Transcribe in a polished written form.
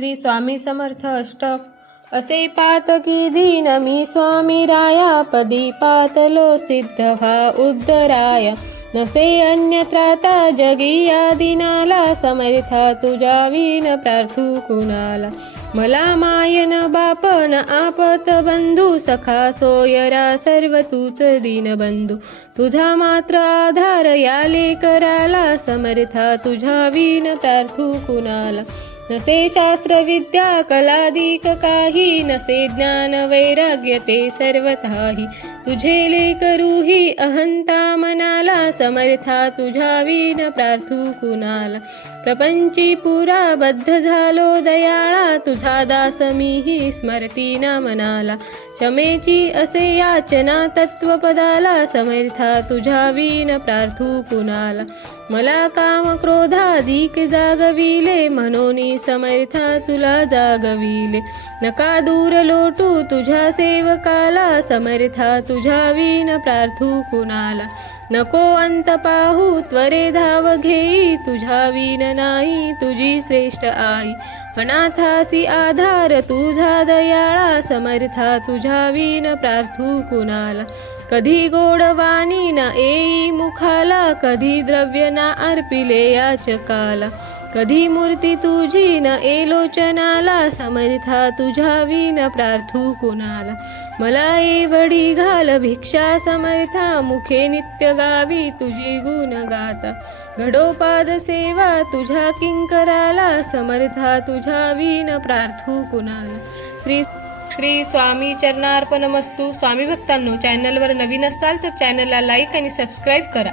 श्री स्वामी समर्थ अष्टक। असे पातकी दीन मी स्वामी राया, पदी पातलो सिद्ध व्हा उद्धराया। नसे अन्यत्राता जगी या दिनाला, समर्था तुझ्या विन प्रार्थू कुणाला। मला मायन बापन आपत बंधू, सखा सोयरा सर्व तूच दीनबंधू। तुझा मात्र आधार या लेकराला, समर्था तुझ्या विन प्रार्थू कुणाला। नसे शास्त्र विद्या कलादिक काही, नसे ज्ञान वैराग्य ते सर्वताही। तुझे लेकरूही अहंता मनाला, समर्था तुझ्या विन प्रार्थू कुणाला। प्रपंची पुरा बद्ध झालो दयाळा, तुझा दास मीही स्मरती ना मनाला। क्षमेची असे याचना तत्वपदाला, समर्था तुझ्या विन प्रार्थू कुणाला। मला काम क्रोधाधिक जागविले, म्हणून समर्था तुला जागविले। नका दूर लोटू तुझ्या सेवकाला, समर्था तुझ्या विन प्रार्थू कुणाला। नको अंत पाहू त्वरे धाव घेई, तुझ्या विन नाही तुझी श्रेष्ठ आई। अनाथासी आधार तुझा दयाळा, समर्था तुझ्या विन प्रार्थू कुणाला। कधी गोडवाणी न येई मुखाला, कधी द्रव्य ना अर्पिले याचकाला। कधी मूर्ती तुझी न एलोचनाला, समर्था तुझ्या विन प्रार्थू कुणाला। मला एवढी घाल भिक्षा समर्था, मुखे नित्य गावी तुझी गुण गाता। घडोपाद सेवा तुझ्या किंकराला, समर्था तुझ्या विन प्रार्थू कुणाला। श्री स्वामी चरणार्पणमस्तु। स्वामी भक्तांनो, चॅनलवर नवीन असाल तर चॅनलला लाईक आणि सबस्क्राईब करा।